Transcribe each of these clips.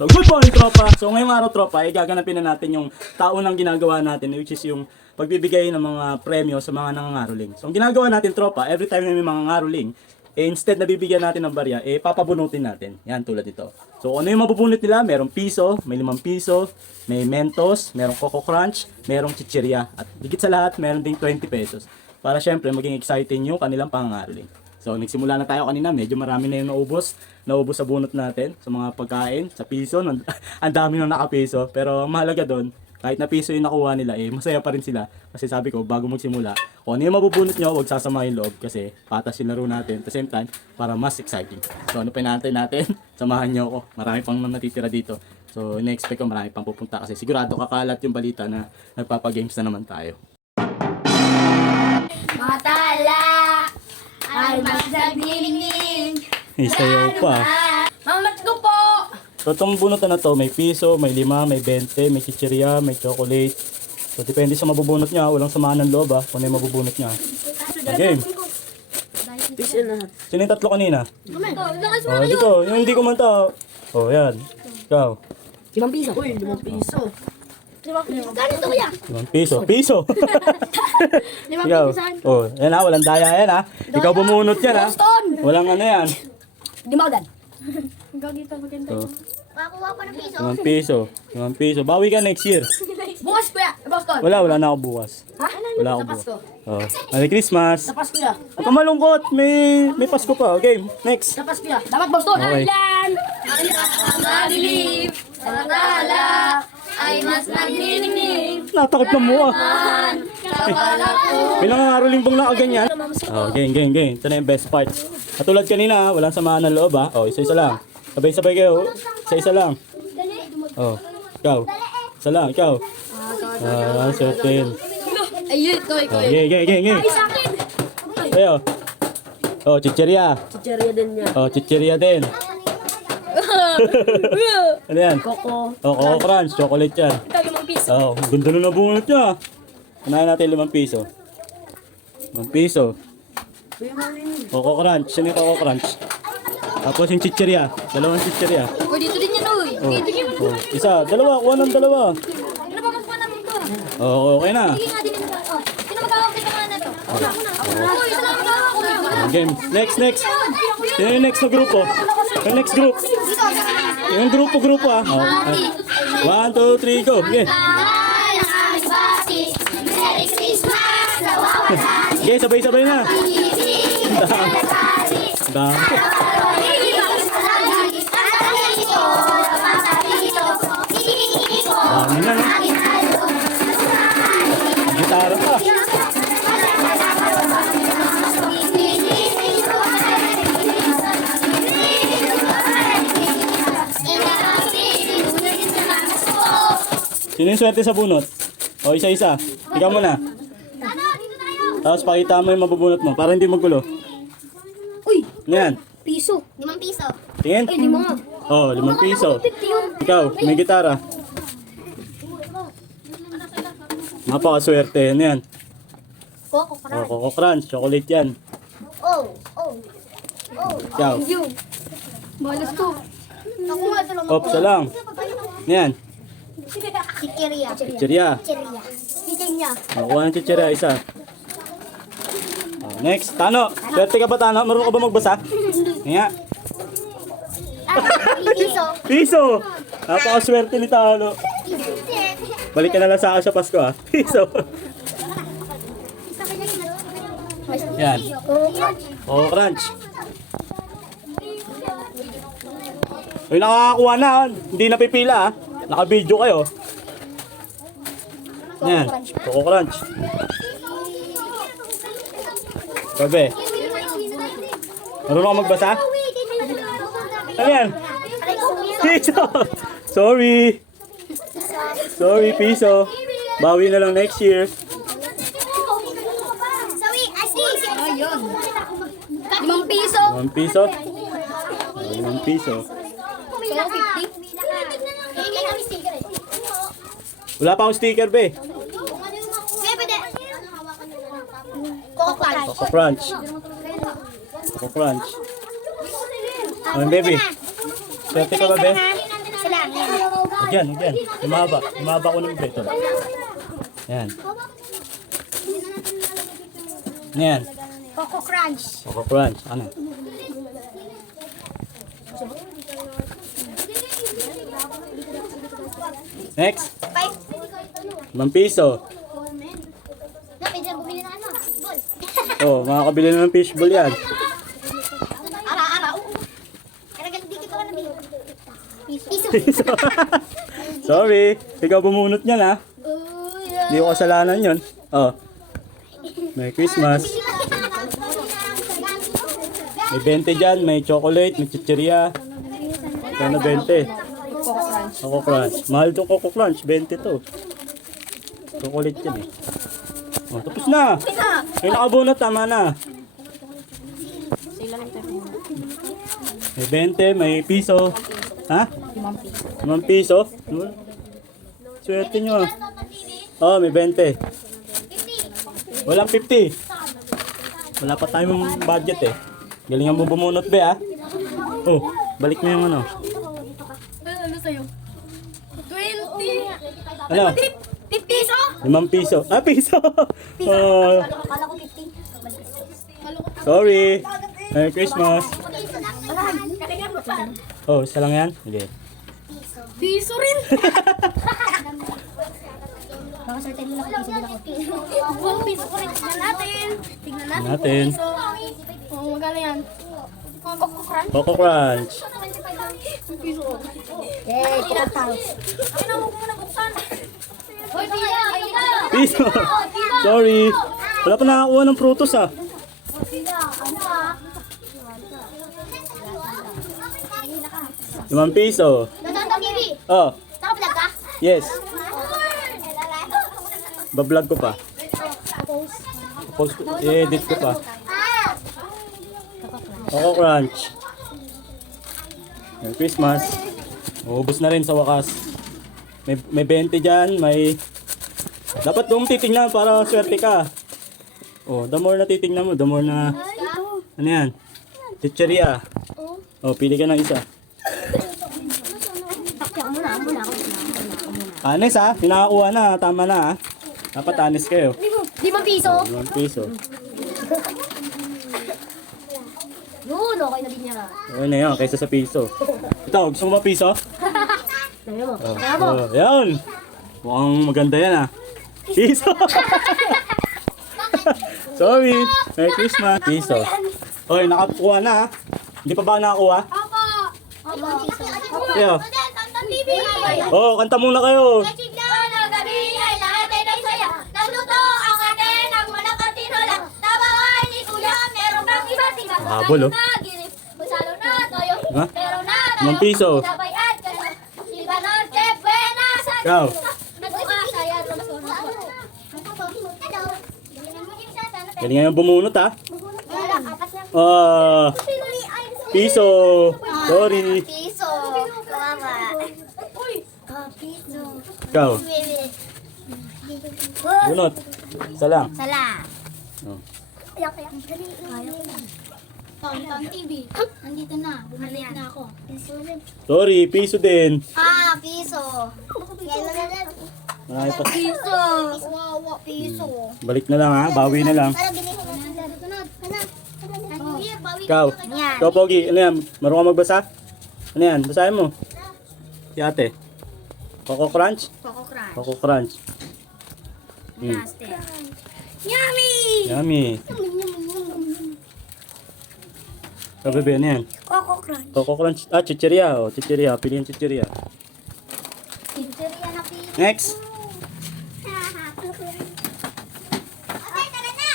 So good morning tropa. So ngayong araw tropa ay gaganapin na natin yung taunang ginagawa natin, which is yung pagbibigay ng mga premyo sa mga nangangaroling. So ang ginagawa natin tropa, every time na may mga ngaroling, instead na bibigyan natin ng barya, papabunutin natin. Yan tulad ito. So ano yung mabubunot nila? Merong piso, may 5 piso, may Mentos, merong Coco Crunch, merong chichirya. At higit sa lahat, meron ding 20 pesos. Para syempre maging exciting yung kanilang pangangaroling. So nagsimula na tayo kanina, medyo marami na yung naubos sa bunot natin, sa mga pagkain, sa piso, ang dami nang nakapiso. Pero ang mahalaga doon, kahit na piso yung nakuha nila, masaya pa rin sila. Kasi sabi ko, bago magsimula, kung ano yung mabubunot nyo, huwag sasama yung loob kasi patas yung laro natin. At the same time, para mas exciting. So ano pa inaantay natin? Samahan nyo ako. Marami pang natitira dito. So ina-expect ko marami pang pupunta kasi sigurado kakalat yung balita na nagpapagames na naman tayo. Mga tala ay magsagnining. Isayaw pa. Mamat ko po. So itong bunutan na to, may piso, may 5, may 20, may chichirya, may chocolate. So depende sa mabubunot niya, walang samaan ng loob kung ano yung mabubunot niya. Game. Piso na. Sino yung tatlo kanina? Lakas mo Oh, dito, yung hindi ko manta. Oh, yan. Ikaw. 5 piso. Uy, 5 piso. Ganito kuya. 5 piso. Piso! 5 Ikaw. piso. Oh, yan wala daya yan Ikaw bumunot yan Boston. Walang ano yan. Dimawdan. Ikaw dito maganda. Oh, Makakuha pa ng piso. 5 piso. 5 piso. Bawi ka next year. Bukas kuya. Boston. Wala na ako bukas. Ha? Wala ako Sa bukas. Pasko. Oh. Merry Christmas. Sa Pasko ya. Huwag ka malungkot. May Pasko pa. Okay, next. Sa Pasko ya. Dapat Boston. Okay. Ilan ang madilim sa tala ay mas nagniningning. Natakot na mo Kapala ko. Bilang ngaroling bang nakaganyan? Oh, game. Ito na yung best part. Katulad kanina, walang samaan ng loob Oh, isa-isa lang. Sabay-sabay kayo. Isa-isa lang. Oh, ikaw. Isa lang, ikaw. Certain. Ayun, ito. Oh, game. Sa akin. Ayo. Oh, chichirya. Chicheria din niya. Oh, chichirya din. Ano yan? Coco. Oh, Coco Crunch. Chocolate yan. Ito, 5 piso. Oh, ganda na nabunot niya. Unahin natin 5 piso. 5 piso. Coco Crunch. Sino yung Coco Crunch? Tapos yung chichirya. 2 chichirya. O, dito din yan, uy. Oh, Dito mo oh. Isa, dalawa. Kuha ng dalawa. Ano ba mas namin ito? Oh, okay na. Sige nga din ito. Oh, sino mag-awak dito nga na to? Ako, isa lang mag-awak ko. Game. Next. Sino yung next na grupo? Yung next group. Yung grupo Oh. 1, 2, 3, go. Okay. Merry Christmas! Nawawalan! Okay, sabay-sabay na. Dami. Dami na. Gitara pa. Sino yung swerte sa bunot? O, isa-isa. Ikaw muna. Tapos pakita mo yung mabubunot mo para hindi magulo. Uy! Ano yan? Piso. 5 piso. Tingin? Ay, 5. Oh, 5 piso. Ikaw, may gitara. Napakaswerte. Ano yan? Coco Oh, Coco Crunch. Chocolate yan. Oh. Ikaw. You. Balas ko. Ako nga ito lang. Ops, lang. Ano yan? Chicheria. Chichirya. Chicheria. Kuha ng chichirya, isa. Oh, next, Tano. Swerte ka ba, Tano? Marunong ka ba magbasa? Nga. Piso. Piso! Napakaswerte ni Tano. Balik ka na lang sa akin sa Pasko Piso. Yan. Oh, crunch. Uy, nakakakuha na. Hindi napipila Naka-video kayo. Yan. Coco Crunch. Sabi. Marunong ka magbasa? Ano yan? Piso! Sorry. Piso. Bawi na lang next year. Ayun. 5 piso. 1 piso. 1 piso. So, 50. Wala pa akong sticker, be. Coco Crunch. Coco Crunch. Coco Crunch. Ano, baby? Swerte ka ba, be? Sila. Yan, yan. Lumaba ko ng ito. Yan. Yan. Coco Crunch. Coco Crunch. Ano? Next. 5 piso. Na, pwede na bumili ng ano? Ball. Oh, makakabili na ng fishball yan. Ara-ara. Kaya dito ka na biyo. Piso. Piso. Sorry. Ikaw bumunot niyan ha. Hindi ko kasalanan yun. Oh. Merry Christmas. May 20 dyan. May chocolate. May chicheria. Kano 20? Coco Crunch. Mahal itong Coco Crunch. 20 to. Chocolate yan eh. Oh, tapos na. May nakabunot. Tama na. May 20. May piso. Ha? 5 piso. Swerte nyo ah. Oh, may 20. Walang 50. Wala pa tayong budget eh. Galingan mo bumunot be ah. Oh, balik mo yung ano. Ano sa'yo? 20. Ano? 50 piso? 5 piso. Ah, piso. Oh, Akala ko 50. sorry. Merry Christmas. Kalingan mo pa. Oh, isa lang yan? Hindi. Piso rin. Baka certain nila ko piso din ako. Buong piso ko rin. Tignan natin. Tignan Natin. Piso. Oh, magkano yan? Coco Crunch. Coco Crunch. Piso. Okay, tukod tayo. Ay, na, huwag mo na buksan. Hoy, Pia! Piso. Sorry. Wala pa nakakuha ng prutos ah. Pia, ano ka? 5 piso. Naganda TV. Oh, Nakablog ka? yes. Bablog ko pa. Post ko, edit ko pa. Coco Crunch. Merry Christmas. Ubus na rin sa wakas. May 20 dyan, may... Dapat doon titingnan para swerte ka. Oh, the more na titingnan mo, the more na... Ano yan? Chicheria. Oh, pili ka ng isa. Anes ha, pinakakuha na, tama na ha. Dapat anes kayo. 5 piso? 5 piso. Yun, okay na din niya. Okay na yan, kaysa sa piso. Ito, gusto mo ba piso? Sabi mo. Oh, yan. Mukhang maganda yan ha. Piso. Sorry. Merry Christmas. Piso. Okay, nakakuha na ha. Hindi pa ba nakakuha? Opo. 5 piso. Yeah. Tantan TV. Oh, kanta muna kayo. Nasiglaw na gabi ay lahat ay nagsaya. Nagluto ang ate ng walang katinola. Tabawan ni kuya, meron bang iba't iba. Habol, oh. Masalo na toyo. Ha? Pero na 5 piso. Tabayan ka na. Iba na, Chef, buenas. Ikaw. Nagbuka, saya. Galingan yung bumunot ha. Wala, apat na. Piso. Sorry. Piso. Kawawa. Piso. Ikaw. Bunot. Isa lang. Sala. Oh. Ayak. Tonton TV. Nandito na. Bumalik na ako. Sorry, piso din. Piso. Marami pa. Piso. Piso. Balik na lang ha. Bawi na lang. Para bilhin ko na. Ikaw. Yan. Ikaw, Pogi. Ano yan? Marunong ka magbasa? Ano yan? Basahin mo. Si ate. Coco Crunch? Coco Crunch. Coco Crunch. Master. Yummy! Yummy. Ikaw, bebe. Ano yan? Coco Crunch. Coco Crunch. Ah, chicheria. Oh, chicheria. Pilihan chicheria. Pizzeria na pizza. Next. Okay, tara na!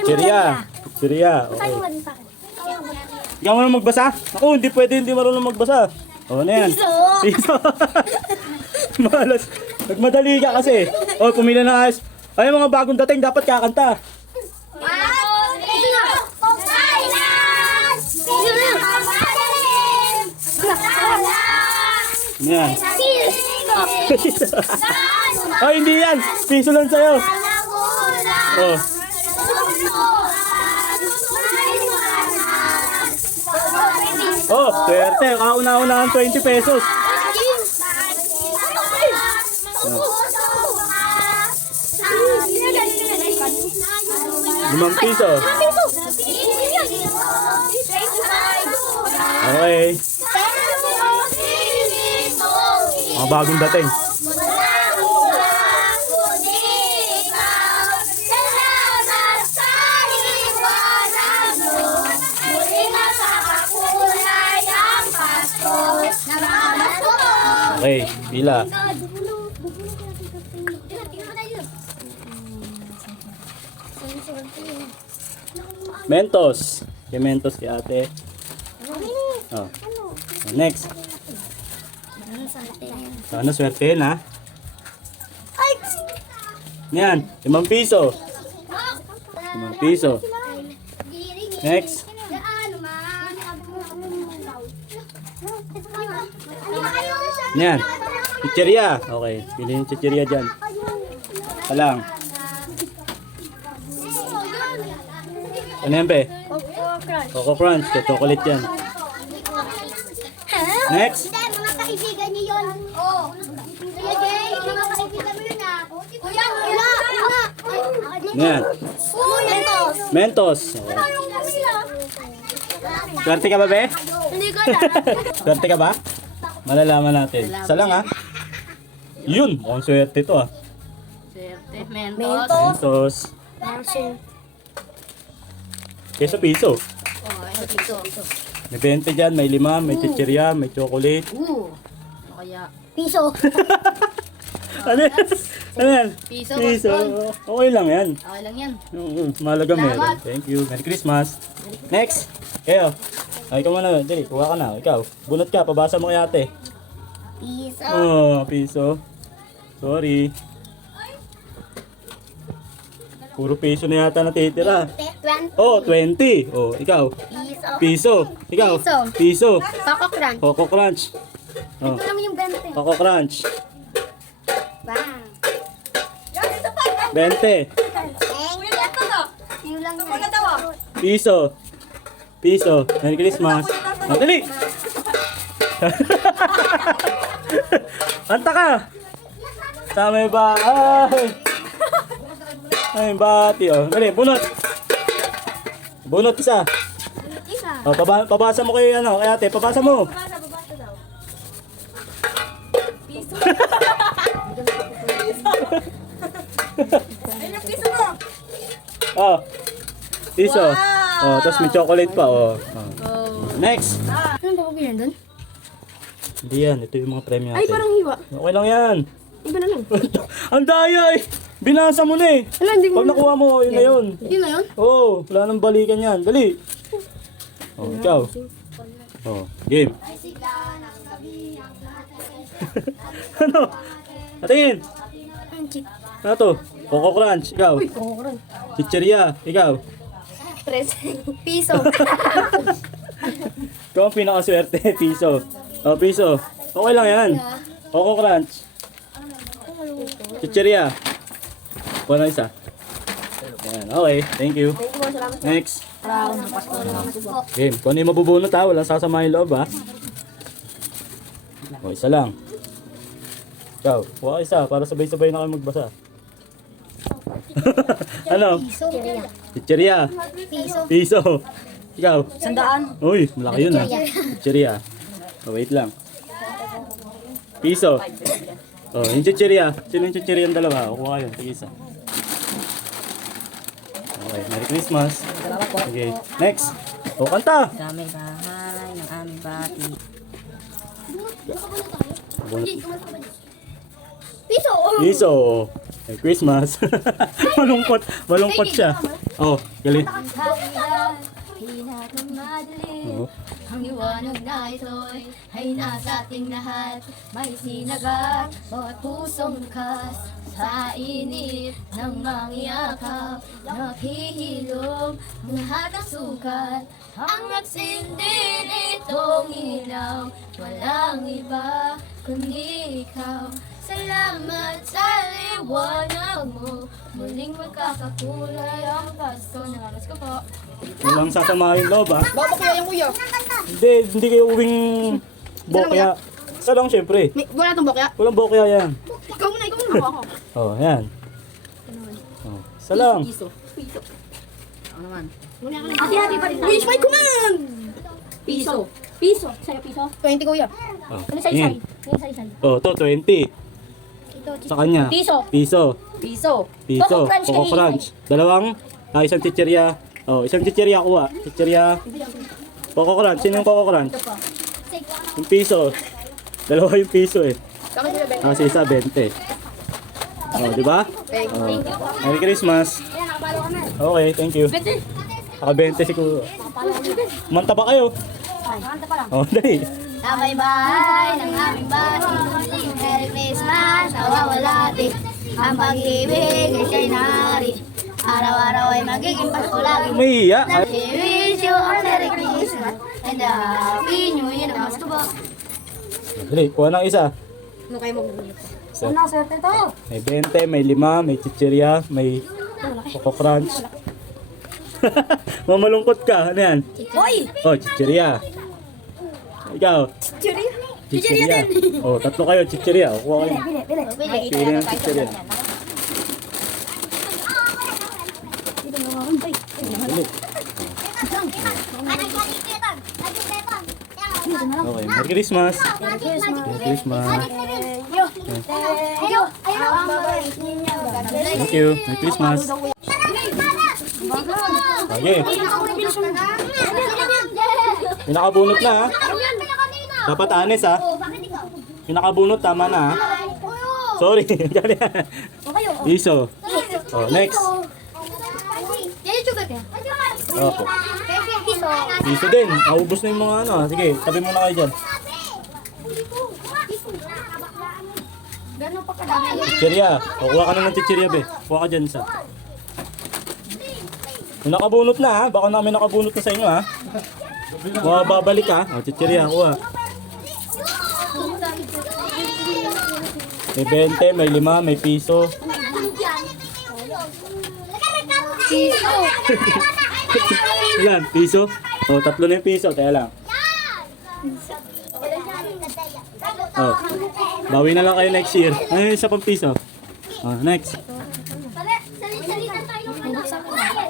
Chicheria. Chicheria. Okay. Ikaw marunong magbasa? Ako, hindi pwede hindi marunong magbasa. Oh, ano yan? Piso. Piso. Malas. Nagmadali ka kasi. Oh, pumila na ayos. Ay, mga bagong dating dapat kakanta. Ano yan? Ay, hindi yan. Piso lang sa'yo. Oh. Oh, swerte. Kauna-una ang 20 pesos. piso. Okay. Mga bagong dating. Okay, pila. Mentos. Kay Mentos kay ate. Oh. Next. Sana swerte na. Yan, 5 piso. 5 piso. Next. Yan. Chicheria. Okay, piliin yung chicheria dyan. Talang. Ano yan, be? Coco Crunch. Chocolate yan. Next. Hindi, mga kaibigan niyo yun. Oo. Kuya Jay, mga kaibigan mo yun ah. Kuya, wala. Yan. Mentos. Mentos. Okay. Swerte ka ba, be? Hindi ko na. Swerte ka ba? Malalaman natin. Isa lang, ha? Yun. Mukhang swerte to, ha? Mentos. Keso piso. May 20 dyan, may 5, may chicheria, may chocolate. Piso. Ano yan? Ano yan? Piso, Piso. Okay lang yan. Okay lang yan. Mahalaga meron. Thank you. Merry Christmas. Next. Kayo. Ay, ikaw muna. Dali, kuha ka na. Ikaw. Bunot ka. Pabasa mo kay ate. Piso. Oh, piso. Sorry. Puro piso na yata natitira. 20. Oh, 20. Oh, ikaw. Piso. Piso. Ikaw. Piso. Piso. Coco Crunch. Coco Crunch. Oh, Ito lang yung 20. Coco Crunch. Bang. 20. Yun lang yan. Piso. Piso. Merry Christmas. Oh, dali. Anta ka. Sa may bahay. Ay, bati. Oh. Dali, bunot. Bunot isa. Oh, pabasa mo kay ano, kay ate. Pabasa mo. Oh. Piso. Oh, tapos may chocolate pa. Oh. Next. Ano ba ko yan doon? Hindi yan. Ito yung mga premyo Ay, natin. parang hiwa. Okay lang yan. Iba na lang. Ang daya eh. Binasa mo na eh. Wala, hindi mo. Pag nakuha mo, yun na yun. Yun na yun? Oo, wala nang balikan yan. Dali. Oh, ikaw. Oh, game. Ano? Atingin. Ano to? Coco Crunch, ikaw. Coco Crunch. Chicheria, ikaw. Piso. Ikaw ang pinakaswerte, piso. Oh, piso. Okay lang yan. Coco Crunch. Chicheria. Kuha na isa. Yan, okay. Thank you. Next. Game. Kung ano yung mabubunot ha, walang sasama yung loob ha. O, isa lang. Ikaw, kuha ka isa para sabay-sabay na kayo magbasa. Ano? Chicheria. Piso. Piso. Ikaw. 100. Uy, malaki yun ha. Chicheria. Oh, wait lang. Piso. Oh, yung chicheria. Sino yung chicheria yung dalawa? O, kuha kayo. Sige isa. Okay, Merry Christmas. Okay, next. O, kanta. Kami bahay ng aming bati. Piso. Piso. Merry Christmas. Malungkot. Malungkot siya. Oh, galit. Oh. Ang liwanag na ito'y ay nasa ating lahat. May sinagat, bawat pusong kas. Sa init ng mangyakap, naghihilom ang lahat ng sukat. Ang nagsindi nitong ilaw, walang iba kundi ikaw. Salamat sa liwanag mo, muling magkakakulay ang Pasko. Nakalas ko po. Walang sasama yung loob ha. Baba kuya yung kuya. Hindi kayo uwing bokya. Isa lang syempre. Wala itong bokya. Walang bokya yan. Ikaw muna ako. Oh, yan. Oh, isa lang. Piso. Piso. Hati-hati pa rin. Wish my command! Piso. Piso. Sa'yo piso? 20 kuya. Oh, Ano sa yan. isa? Ano sa isa? Oh, to 20. Ito. Sa kanya. Piso. Piso. Piso. Piso. Coco Crunch Coco kay Crunch. Dalawang, isang chichirya. Oh, isang chichirya kuha. Chichirya. Coco Crunch. Sino yung Coco Crunch? Yung piso. Dalawa yung piso eh. Kasi isa 20. Oh, di ba? Oh. Merry Christmas. Okay, thank you. Naka 20 si Kuya. Manta pa kayo. Oh, dali. Sabay bahay ng aming bati. Merry Christmas, nawawala di. Ang pag-ibig ay siya'y nangari. Araw-araw ay magiging Pasko lagi. Mahiya. We wish you a Merry Christmas and a Happy New Year. Namaste po. Dali, kuha ng isa. Ano kayo magugulit? So, Ano, swerte to? may 20, may 5, may chichirya, may Coco Crunch. Mamalungkot ka. Ano yan? Hoy! Oh, chichirya. Ikaw. Chiri? Chichirya. Oh, tatlo kayo, chichirya. O, kuha kayo. Bili. Pili ng chichirya. Dali. Okay, Merry Christmas. Merry Christmas. Thank you. Merry Christmas. Okay. Pinakabunot na ha. Dapat honest ha. Pinakabunot, tama na ha. Sorry. Iso. Oh, next. Opo. Piso din. Naubos na yung mga ano. Sige, tabi muna kayo dyan. Chichirya. O, kuha ka na ng chichirya, be. Kuha ka dyan isa. Kung nakabunot na ha. Baka na may nakabunot na sa inyo ha. Kuha, babalik ha. O, chichirya, kuha. May 20, may 5, may piso. Ilan? Piso? O, tatlo na yung piso. Kaya lang. Oh. Bawi na lang kayo next year. Ano yung isa pang piso? Oh, next.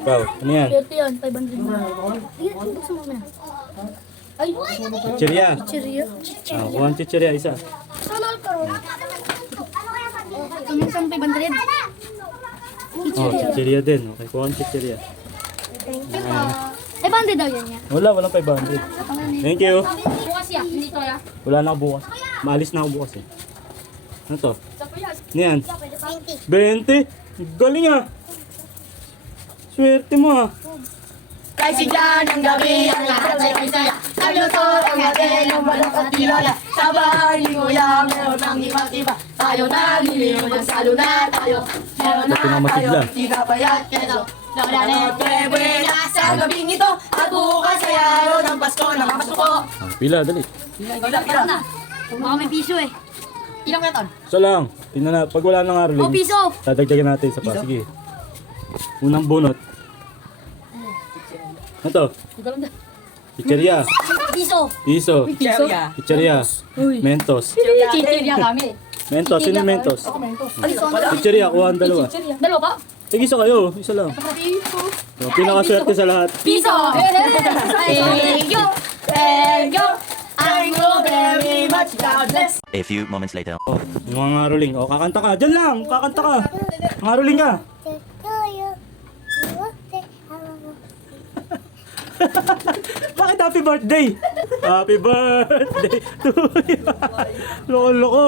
Wow, ano yan? Swerte yun, 500 na. Buksan mo muna. Ay! Chichirya. Chiri. Oh, kuha ang chichirya, isa. Salal ka ron. Kuminsan 500. Oh, chichirya din. Okay, kuha ang chichirya. Ay, bande daw yan niya. Wala, walang 500. Thank you. Bukas ya, hindi to ya. Wala na ako bukas. Maalis na ako bukas eh. Ano to? Ano yan? 20. Galing ah. Swerte mo ah. Kasi dyan ang gabi ang lahat ay masaya. Nagluto ang atin ng balok at tinola. Sa bahay ni Kuya meron ng iba't iba. Tayo naliliw ng salo na tayo. Meron na tayo tinapayat keso. Naranot pebuena sa gabing ito. At bukas ay araw ng Pasko na mamasuko. Ah, pila, dali. Pila na. Baka may piso eh. Ilang meton? Isa lang. Tingnan na. Pag wala nang Arlene, Oh, piso! dadagdagan natin sa pa. Sige. Unang bunot. Ano to? Chichirya. Piso! Piso. Cheria. Chichirya. Mentos. Chichirya kami. Mentos. Sino yung Mentos? Chichirya. Kuha ang dalawa. Dalawa pa? Sige, isa kayo. Isa lang. So, pinakaswerte sa lahat. Piso! Thank you. Thank you. Thank you very much. God bless. A few moments later. Yung mga ngaruling. O, kakanta ka. Diyan lang. Kakanta ka. Ngaruling ka. Bakit happy birthday? Happy birthday to you. Loko-loko.